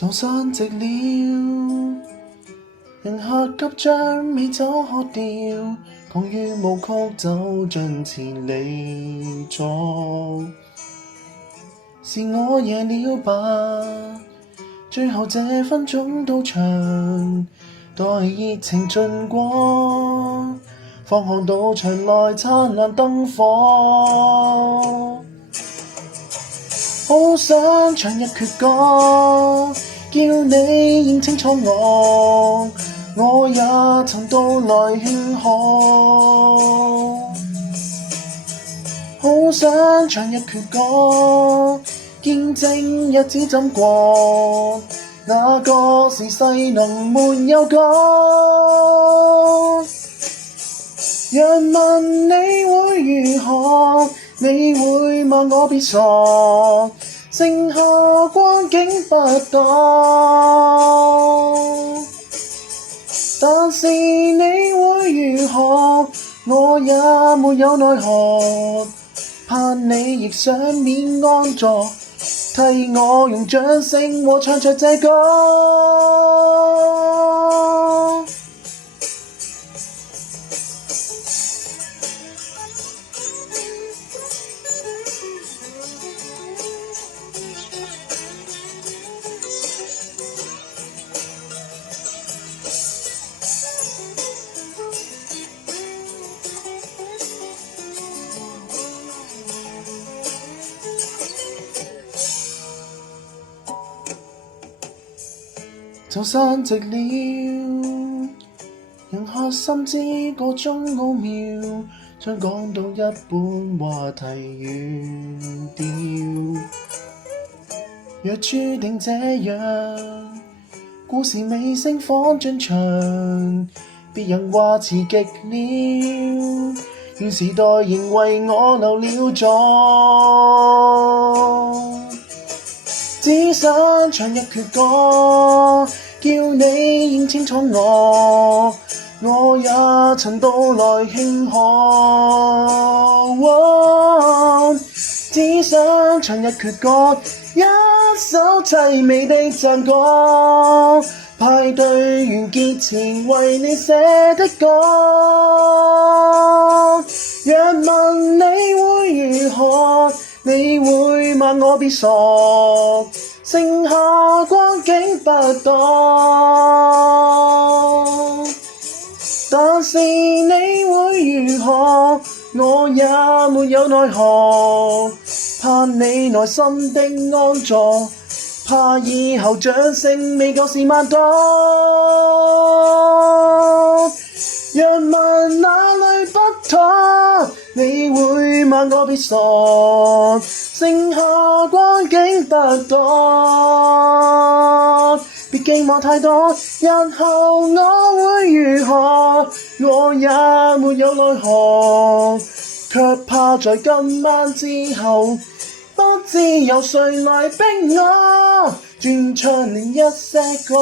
就散席了，人客急將美酒喝掉，狂於舞曲走進前離座，是我贏了吧？最後這分鐘到場，待熱情盡過，方看到場內燦爛燈火。好想唱一闕歌，叫你認清楚我也曾到來慶賀。好想唱一闕歌，見證日子怎過，那個時勢能沒有過。若問你會如何，你會罵我別傻，剩下光景不多。但是你會如何，我也沒有奈何，盼你亦想免安坐，替我用掌聲和唱着這歌。就散席了，人客心知個中奧妙，將講到一半話題遠掉。若注定這樣，故事尾聲方進場，別人話遲極了，願時代仍為我留了座。只想唱一闕歌，叫你認清楚我也曾到來慶賀。只想唱一闕歌，一首凄美的讚歌，派對完結前為你寫的歌。若問你會如何，你會罵我別傻，剩下光景不多。但是你會如何，我也沒有奈何，盼你內心的安坐，怕以後掌聲未夠是萬多。若問哪裡不妥，你會罵我別傻，剩下光景不多。別寄望太多，日後我會如何，我也沒有奈何，卻怕在今晚之後，不知有誰來逼我，專唱另一些歌。